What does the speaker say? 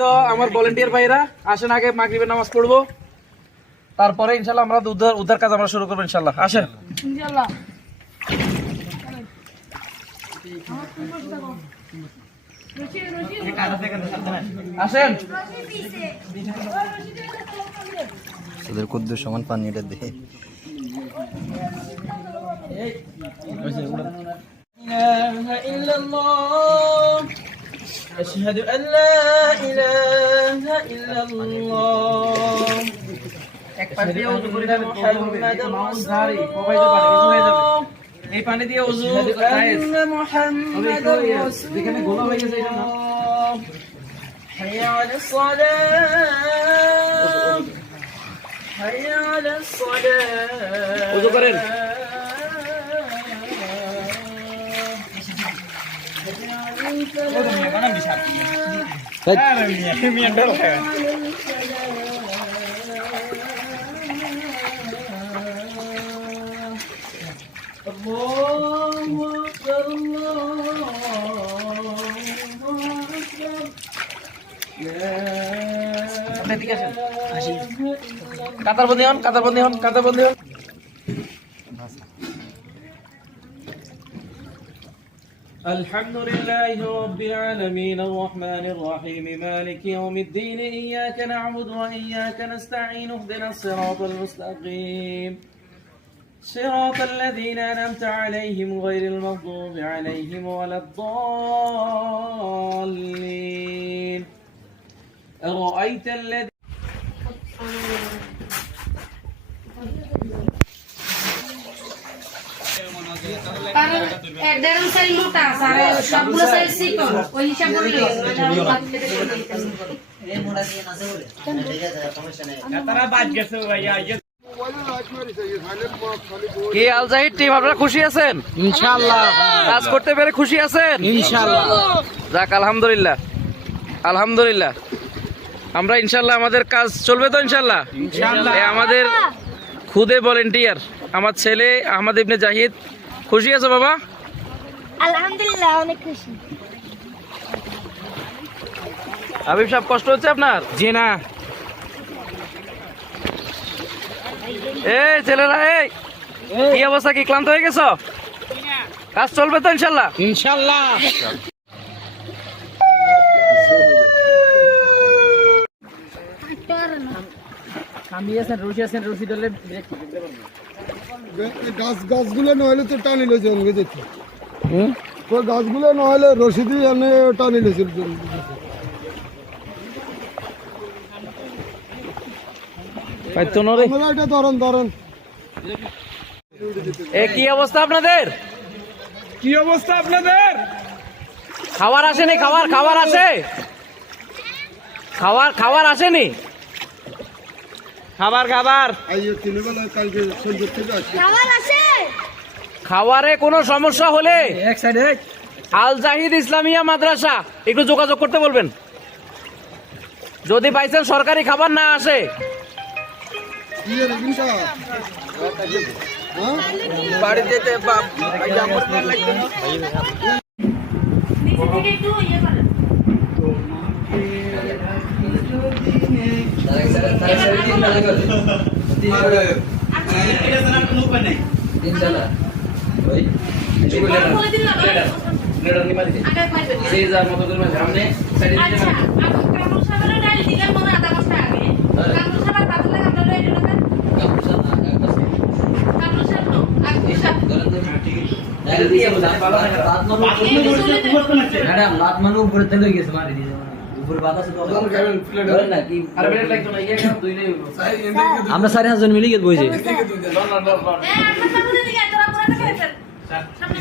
তো আমার ভলান্টিয়ার ভাইরা আসেন, আগে মাগরিবের নামাজ পড়বো, তারপরে ইনশাআল্লাহ আমরা উদ্ধার কাজ আমরা শুরু করবো ইনশাআল্লাহ। আসেন ইনশাআল্লাহ। আসেন। ওদের কুদ্দুর সমান পানিটা দিয়ে আশহাদু আল্লা ইলাহা ইল্লাল্লাহ। এক পানি দিয়ে ওযু করে দেন, মুহাম্মাদুর রাসূলুল্লাহ। এই পানি দিয়ে ওযু গাইস, মুহাম্মাদুর রাসূলুল্লাহ। যেখানে গোলা হয়ে গেছে এটা না। হাইয়া আলাস সালাত, হাইয়া আলাস সালাত। ওযু করেন। কাতারবন্দি হন, কাতারবন্দি হন, কাতারবন্দি হন। الحمد لله رب العالمين الرحمن الرحيم مالك يوم الدين إياك نعبد وإياك نستعين اهدنا الصراط المستقيم صراط الذين أنعمت عليهم غير المغضوب عليهم ولا الضالين أرأيت الذي কারণ একদম সাইজ মোটা সারে সবগুলো সাইজ চিকন ওই হিসাব করে এই মোটা দিয়ে না বলে ঠিক আছে সমস্যা নেই তারা বাদ গেছে ভাইয়া। কি আল জাহিদ টিম, আপনারা খুশি আছেন? ইনশাআল্লাহ কাজ করতে পেরে খুশি আছেন? ইনশাআল্লাহ। যাক আলহামদুলিল্লাহ, আলহামদুলিল্লাহ। আমরা ইনশাআল্লাহ আমাদের কাজ চলবে তো ইনশাআল্লাহ। ইনশাআল্লাহ। আমাদের খুদে ভলান্টিয়ার আমার ছেলে আহমদ ইবনে জাহিদ। খুশি আছো বাবা? আলহামদুলিল্লাহ অনেক খুশি। হাবিব সাহেব কষ্ট হচ্ছে আপনার? জি না। এই ছেলেরা, এই কি অবস্থা, কি ক্লান্ত হয়ে গেছো? কাজ চলবে তো ইনশাআল্লাহ? ইনশাআল্লাহ। গাছগুলো নহলে তো টানি লইছে অঙ্গে যেত, গাছগুলো নহলে রশিদি এনে টানি লইছিল। এটা ধরন ধরন। এ কি অবস্থা আপনাদের? কি অবস্থা আপনাদের? খাবার আসেনি? খাবার আসে? খাবার আসেনি? খাবার কালকে সন্ধ্যে থেকে আসছে। খাবার আছে? খাবারে কোনো সমস্যা হলে আল জাহিদ ইসলামিয়া মাদ্রাসা একটু যোগাযোগ করতে বলবেন। যদি পাইছেন সরকারি খাবার না আসে, বাড়ি যেতে নিচে থেকে একটু ইয়ে করেন। বলে দিন না আগে পাইবেন। আচ্ছা এখন কামরুল সাহেবের ডাল দিলেন মনে আধা ঘন্টা আগে। কামরুল সাহেব বাদলে আপনারা এই লোকের কামরুল সাহেব নো আগে সাহেব ম্যাডাম লাত মানু উপরে তেলে গেছে মারি দিয়ে উপরে বাতাস তো না কি আর বেরে লাগতো না, ইয়ে কেন দুই নেই। আমরা 4,500 মিলে গেছে বইছে। এ আমরা সামনে দিকে তোরা পুরো দেখেছেন সামনে